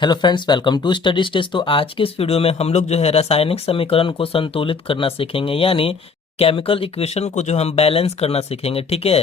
Hello friends, welcome to study stage. तो आज के इस वीडियो में हम लोग जो है रासायनिक समीकरण को संतुलित करना सीखेंगे, यानी केमिकल इक्वेशन को जो हम बैलेंस करना सीखेंगे। ठीक है,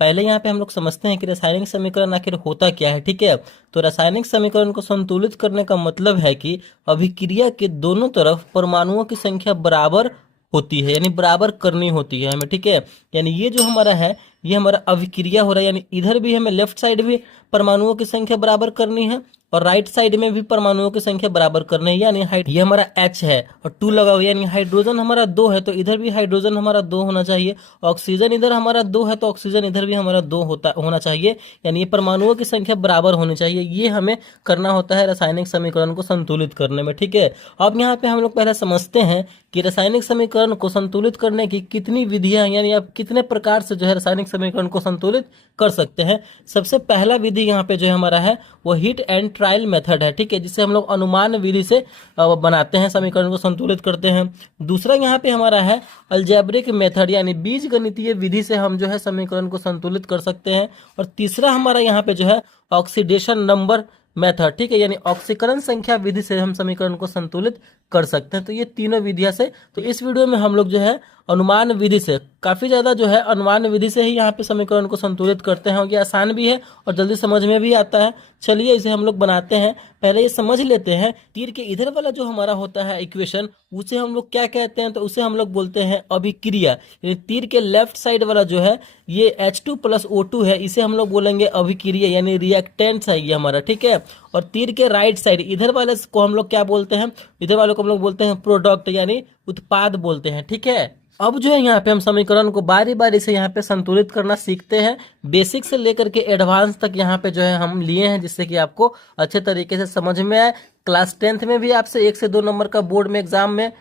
पहले यहाँ पे हम लोग समझते हैं कि रासायनिक समीकरण आखिर होता क्या है। ठीक है, तो रासायनिक समीकरण को संतुलित करने का मतलब है कि अभिक्रिया के दोनों तरफ परमाणुओं की संख्या बराबर होती है, यानी बराबर करनी होती है हमें। ठीक है, यानी ये जो हमारा है ये हमारा अभिक्रिया हो रहा है, यानी इधर भी हमें लेफ्ट साइड भी परमाणुओं की संख्या बराबर करनी है और राइट साइड में भी परमाणुओं की संख्या बराबर करनी है। यानी ये हमारा H है और 2 लगा हुआ है, यानी हाइड्रोजन हमारा 2 है तो इधर भी हाइड्रोजन हमारा 2 होना चाहिए। ऑक्सीजन इधर हमारा 2 है तो ऑक्सीजन इधर भी हमारा 2 होना चाहिए। यानी ये परमाणुओं की संख्या बराबर होनी चाहिए। ये हमें करना होता है रासायनिक समीकरण को संतुलित करने में। ठीक है, अब यहाँ पे हम लोग पहले समझते हैं कि रासायनिक समीकरण को संतुलित करने की कितनी विधियां, यानी आप कितने प्रकार से जो है रासायनिक समीकरण को संतुलित कर सकते हैं। सबसे पहला विधि यहाँ पे जो हमारा है वो हिट एंड ट्रायल मेथड है। ठीक है, जिसे हम लोग अनुमान विधि से बनाते हैं, समीकरण को संतुलित करते हैं। दूसरा यहाँ पे हमारा है अलजेब्रिक मेथड, यानी बीज गणितीय विधि से हम जो है समीकरण को संतुलित कर सकते हैं। और तीसरा हमारा यहाँ पे जो है ऑक्सीडेशन नंबर मेथड। ठीक है, यानी ऑक्सीकरण संख्या विधि से हम समीकरण को संतुलित कर सकते हैं। तो ये तीनों विधियां से, तो इस वीडियो में हम लोग जो है अनुमान विधि से, काफी ज्यादा जो है अनुमान विधि से ही यहाँ पे समीकरण को संतुलित करते हैं और ये आसान भी है और जल्दी समझ में भी आता है। चलिए इसे हम लोग बनाते हैं। पहले ये समझ लेते हैं, तीर के इधर वाला जो हमारा होता है इक्वेशन, उसे हम लोग क्या कहते हैं, तो उसे हम लोग बोलते हैं अभिक्रिया। यानी तीर के लेफ्ट साइड वाला जो है ये H2+O2 है, इसे हम लोग बोलेंगे अभिक्रिया, यानी रिएक्टेंट्स है ये हमारा। ठीक है, और तीर के राइट साइड इधर वाले को हम लोग क्या बोलते हैं, इधर वाले को हम लोग बोलते हैं प्रोडक्ट, यानी उत्पाद बोलते हैं। ठीक है, अब जो है यहाँ पे हम समीकरण को बारी बारी से यहाँ पे संतुलित करना सीखते हैं। बेसिक से लेकर के एडवांस तक यहाँ पे जो है हम लिए हैं, जिससे कि आपको अच्छे तरीके से समझ में आए। क्लास 10th में भी आपसे 1 से 2 नंबर का बोर्ड एग्जाम में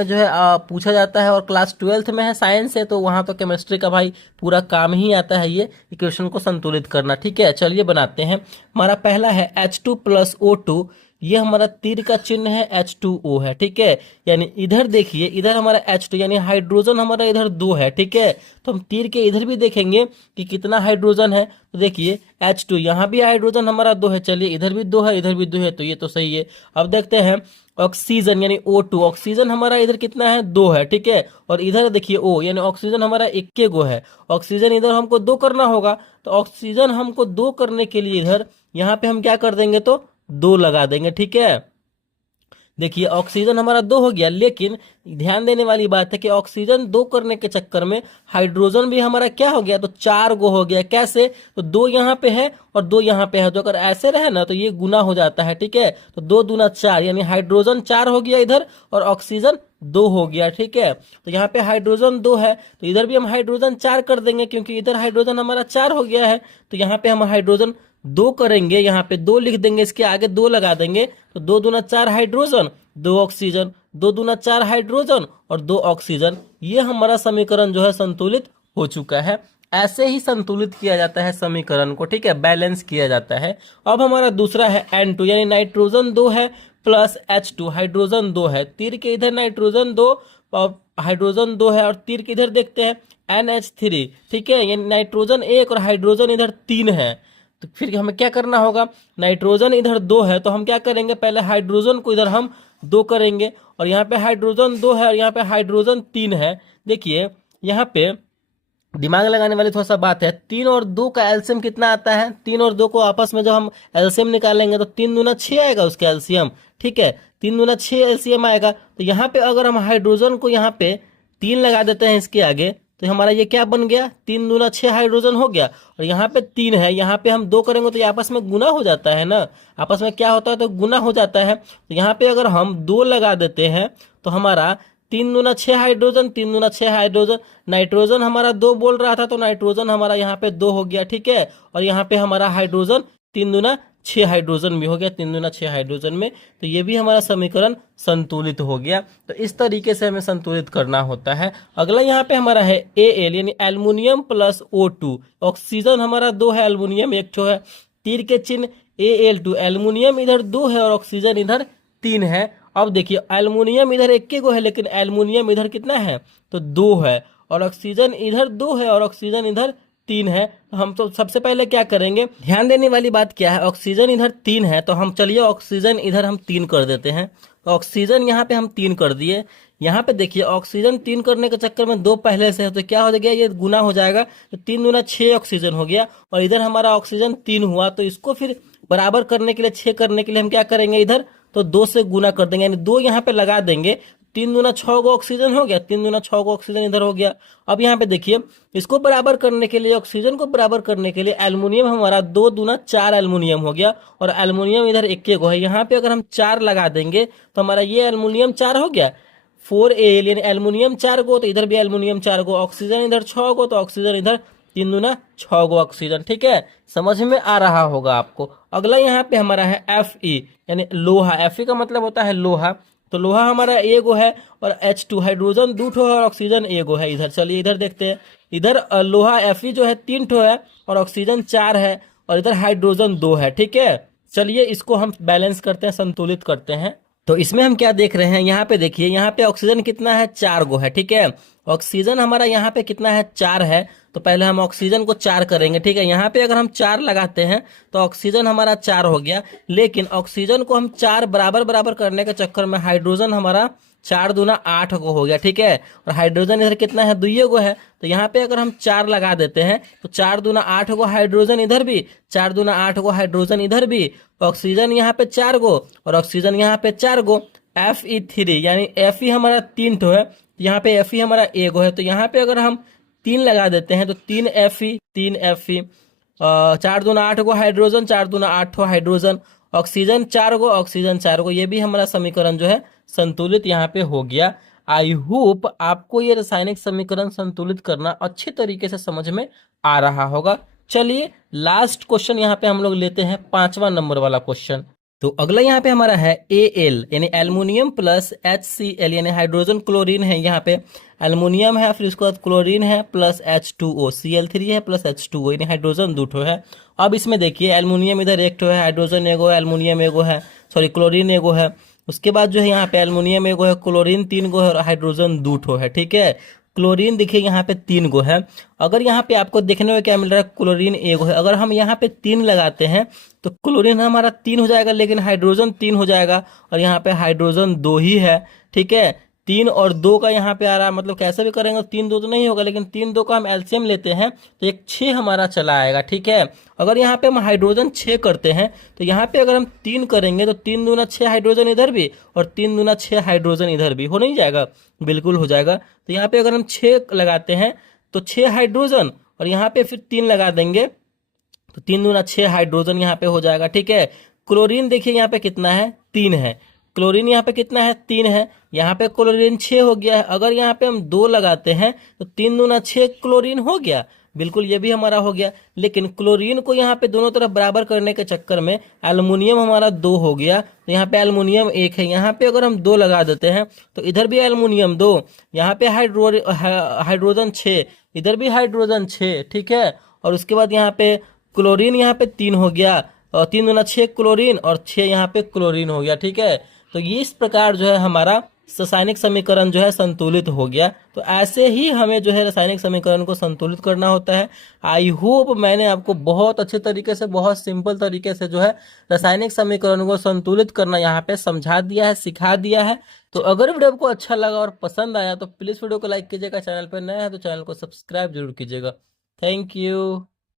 जो है पूछा जाता है, और क्लास 12th में है साइंस है तो वहां तो केमिस्ट्री का भाई पूरा काम ही आता है ये इक्वेशन को संतुलित करना। ठीक है, चलिए बनाते हैं। हमारा पहला है H2+O2, ये हमारा तीर का चिन्ह है H2O है। ठीक है, यानी इधर देखिए, इधर हमारा H2 यानी हाइड्रोजन हमारा इधर 2 है। ठीक है, तो हम तीर के इधर भी देखेंगे कि कितना हाइड्रोजन है, तो देखिए H2, यहाँ भी हाइड्रोजन हमारा 2 है। चलिए इधर भी 2 है, इधर भी 2 है, तो ये तो सही है। अब देखते हैं ऑक्सीजन यानी O2, ऑक्सीजन हमारा इधर कितना है, 2 है। ठीक है, और इधर देखिए O यानी ऑक्सीजन हमारा 1 गो है। ऑक्सीजन इधर हमको 2 करना होगा, तो ऑक्सीजन हमको 2 करने के लिए इधर यहाँ पे हम क्या कर देंगे, तो 2 लगा देंगे। ठीक है, देखिए ऑक्सीजन हमारा 2 हो गया, लेकिन ध्यान देने वाली बात है कि ऑक्सीजन 2 करने के चक्कर में हाइड्रोजन भी हमारा क्या हो गया, तो 4 गो हो गया। कैसे, तो 2 यहाँ पे है और 2 यहाँ पे है, तो अगर ऐसे रहे ना तो ये गुना हो जाता है। ठीक है, तो 2 दूना 4, यानी हाइड्रोजन 4 हो गया इधर और ऑक्सीजन 2 हो गया। ठीक है, तो यहाँ पे हाइड्रोजन 2 है तो इधर भी हम हाइड्रोजन 4 कर देंगे, क्योंकि इधर हाइड्रोजन हमारा 4 हो गया है। तो यहाँ पे हम हाइड्रोजन 2 करेंगे, यहाँ पे 2 लिख देंगे, इसके आगे 2 लगा देंगे, तो 2 दूना 4 हाइड्रोजन, 2 ऑक्सीजन, 2 दूना 4 हाइड्रोजन और 2 ऑक्सीजन। ये हमारा समीकरण जो है संतुलित हो चुका है। ऐसे ही संतुलित किया जाता है समीकरण को। ठीक है, बैलेंस किया जाता है। अब हमारा दूसरा है N2, यानी नाइट्रोजन 2 है प्लस H2, हाइड्रोजन 2 है। तीर के इधर नाइट्रोजन 2 और हाइड्रोजन 2 है, और तीर के इधर देखते हैं NH3। ठीक है, यानी नाइट्रोजन 1 और हाइड्रोजन इधर 3 है। तो फिर हमें क्या करना होगा, नाइट्रोजन इधर 2 है तो हम क्या करेंगे, पहले हाइड्रोजन को इधर हम 2 करेंगे, और यहाँ पे हाइड्रोजन 2 है और यहाँ पे हाइड्रोजन 3 है। देखिए यहाँ पे दिमाग लगाने वाली थोड़ा सा बात है, 3 और 2 का एलसीएम कितना आता है, 3 और 2 को आपस में जब हम एलसीएम निकालेंगे तो 3 दूना 6 आएगा उसका एलसीएम। ठीक है, 3 दूना 6 एलसीएम आएगा। तो यहाँ पे अगर हम हाइड्रोजन को यहाँ पे 3 लगा देते हैं इसके आगे, तो हमारा ये क्या बन गया, 3 दूना 6 हाइड्रोजन हो गया, और यहाँ पे 3 है, यहाँ पे हम 2 करेंगे तो ये आपस में गुना हो जाता है ना, आपस में क्या होता है, तो गुना हो जाता है। तो यहाँ पे अगर हम 2 लगा देते हैं तो हमारा 3 दूना 6 हाइड्रोजन, 3 दूना 6 हाइड्रोजन, नाइट्रोजन हमारा 2 बोल रहा था तो नाइट्रोजन हमारा यहाँ पे 2 हो गया। ठीक है, और यहाँ पे हमारा हाइड्रोजन 3 दूना 6 हाइड्रोजन भी हो गया, 3 दूना 6 हाइड्रोजन में, तो ये भी हमारा समीकरण संतुलित हो गया। तो इस तरीके से हमें संतुलित करना होता है। अगला यहाँ पे हमारा है Al, यानी एल्युमिनियम प्लस O2, ऑक्सीजन हमारा 2 है, एल्युमिनियम 1 है। तीर के चिन्ह Al2, एल्युमिनियम इधर 2 है और ऑक्सीजन इधर 3 है। अब देखिए एल्युमिनियम इधर 1 गो है, लेकिन एल्युमिनियम इधर कितना है, तो 2 है, और ऑक्सीजन इधर 2 है और ऑक्सीजन इधर 3 है, तो हम तो सबसे पहले क्या करेंगे, ध्यान देने वाली बात क्या है, ऑक्सीजन इधर 3 है तो हम चलिए ऑक्सीजन इधर हम 3 कर देते हैं। तो ऑक्सीजन यहाँ पे हम 3 कर दिए। यहाँ पे देखिए ऑक्सीजन 3 करने के चक्कर में 2 पहले से है तो क्या हो गया, ये गुना हो जाएगा, तो 3 दूना 6 ऑक्सीजन हो गया, और इधर हमारा ऑक्सीजन 3 हुआ, तो इसको फिर बराबर करने के लिए, 6 करने के लिए हम क्या करेंगे, इधर तो 2 से गुना कर देंगे, यानी 2 यहाँ पे लगा देंगे। 3 दूना 6 गो ऑक्सीजन हो गया, 3 दूना 6 गो ऑक्सीजन इधर हो गया। अब यहाँ पे देखिए इसको बराबर करने के लिए, ऑक्सीजन को बराबर करने के लिए एल्युमिनियम हमारा 2 दूना 4 एल्युमिनियम हो गया, और एल्युमिनियम इधर एक गो है, यहाँ पे अगर हम 4 लगा देंगे तो हमारा ये एल्युमिनियम 4 हो गया, 4Al, यानी एल्युमिनियम 4 गो, तो इधर भी एल्युमिनियम 4 गो, ऑक्सीजन इधर 6 गो, तो ऑक्सीजन इधर 3 दूना 6 गो ऑक्सीजन। ठीक है, समझ में आ रहा होगा आपको। अगला यहाँ पे हमारा है Fe, यानी लोहा। Fe का मतलब होता है लोहा, तो लोहा हमारा एगो है, और H2 हाइड्रोजन 2 ठो है, और ऑक्सीजन एगो है इधर। चलिए इधर देखते हैं, इधर लोहा Fe जो है 3 ठो है, और ऑक्सीजन 4 है, और इधर हाइड्रोजन 2 है। ठीक है, चलिए इसको हम बैलेंस करते हैं, संतुलित करते हैं। तो इसमें हम क्या देख रहे हैं, यहाँ पे देखिए, यहाँ पे ऑक्सीजन कितना है, 4 गो है। ठीक है, ऑक्सीजन हमारा यहाँ पे कितना है, 4 है, तो पहले हम ऑक्सीजन को 4 करेंगे। ठीक है, यहाँ पे अगर हम 4 लगाते हैं तो ऑक्सीजन हमारा 4 हो गया, लेकिन ऑक्सीजन को हम 4 बराबर बराबर करने के चक्कर में हाइड्रोजन हमारा 4 दूना 8 गो हो गया। ठीक है, और हाइड्रोजन इधर कितना है, 2 गो है, तो यहाँ पे अगर हम 4 लगा देते हैं तो 4 दूना 8 गो हाइड्रोजन इधर भी, 4 दूना 8 गो हाइड्रोजन इधर भी, ऑक्सीजन यहाँ पे 4 गो, और ऑक्सीजन यहाँ पे 4 गो। Fe3 यानी Fe हमारा 3 ठो है, यहाँ पे Fe हमारा एगो है, तो यहाँ पे अगर हम 3 लगा देते हैं तो 3 Fe 4 दूना 8 गो हाइड्रोजन, 4 दूना 8 ठो हाइड्रोजन, ऑक्सीजन 4 गो, ऑक्सीजन 4 गो, ये भी हमारा समीकरण जो है संतुलित यहाँ पे हो गया। आई होप आपको ये रासायनिक समीकरण संतुलित करना अच्छे तरीके से समझ में आ रहा होगा। चलिए लास्ट क्वेश्चन यहाँ पे हम लोग लेते हैं, 5वां नंबर वाला क्वेश्चन। तो अगला यहाँ पे हमारा है Al, यानी एल्युमिनियम प्लस HCl, यानी हाइड्रोजन क्लोरीन है, यहाँ पे एल्युमिनियम है, फिर उसके बाद क्लोरीन है, प्लस H2O, Cl3 है, प्लस H2O, यानी हाइड्रोजन 2 ठो है। अब इसमें देखिए एल्युमिनियम इधर 1 ठो है, हाइड्रोजन एगो है, एल्युमिनियम एगो है, सॉरी क्लोरीन एगो है, उसके बाद जो है यहाँ पे एल्युमिनियम एगो है, क्लोरीन 3 गो है, और हाइड्रोजन 2 ठो है। ठीक है, क्लोरीन देखिए यहाँ पे 3 गो है, अगर यहाँ पे आपको देखने में क्या मिल रहा है, क्लोरीन एगो है, अगर हम यहाँ पे 3 लगाते हैं तो क्लोरीन हमारा 3 हो जाएगा, लेकिन हाइड्रोजन 3 हो जाएगा, और यहाँ पे हाइड्रोजन 2 ही है। ठीक है, 3 और 2 का यहाँ पे आ रहा है, मतलब कैसे भी करेंगे 3 2 तो नहीं होगा, लेकिन 3 2 का हम एलसीएम लेते हैं तो एक 6 हमारा चला आएगा। ठीक है, अगर यहाँ पे हम हाइड्रोजन 6 करते हैं तो यहाँ पे अगर हम 3 करेंगे तो 3 दूना 6 हाइड्रोजन इधर भी, और 3 दूना 6 हाइड्रोजन इधर भी, हो नहीं जाएगा, बिल्कुल हो जाएगा। तो यहाँ पे अगर हम 6 लगाते हैं तो 6 हाइड्रोजन, और यहाँ पे फिर 3 लगा देंगे तो 3 दूना 6 हाइड्रोजन यहाँ पे हो जाएगा। ठीक है, क्लोरीन देखिए यहाँ पे कितना है, 3 है, क्लोरीन यहाँ पे कितना है, 3 है, यहाँ पे क्लोरीन 6 हो गया है, अगर यहाँ पे हम 2 लगाते हैं तो 3 दूना 6 क्लोरीन हो गया, बिल्कुल ये भी हमारा हो गया। लेकिन क्लोरीन को यहाँ पे दोनों तरफ बराबर करने के चक्कर में एल्युमिनियम हमारा 2 हो गया, तो यहाँ पे एल्युमिनियम 1 है, यहाँ पे अगर हम 2 लगा देते हैं तो इधर भी एल्युमिनियम 2, यहाँ पे हाइड्रोजन 6, इधर भी हाइड्रोजन 6। ठीक है, और उसके बाद यहाँ पे क्लोरीन यहाँ पे 3 हो गया, और 3 दूना 6 क्लोरीन, और 6 यहाँ पे क्लोरीन हो गया। ठीक है, तो ये इस प्रकार जो है हमारा रासायनिक समीकरण जो है संतुलित हो गया। तो ऐसे ही हमें जो है रासायनिक समीकरण को संतुलित करना होता है। आई होप मैंने आपको बहुत अच्छे तरीके से, बहुत सिंपल तरीके से जो है रासायनिक समीकरण को संतुलित करना यहाँ पे समझा दिया है, सिखा दिया है। तो अगर वीडियो आपको अच्छा लगा और पसंद आया तो प्लीज वीडियो को लाइक कीजिएगा, चैनल पर नया है तो चैनल को सब्सक्राइब जरूर कीजिएगा। Thank you.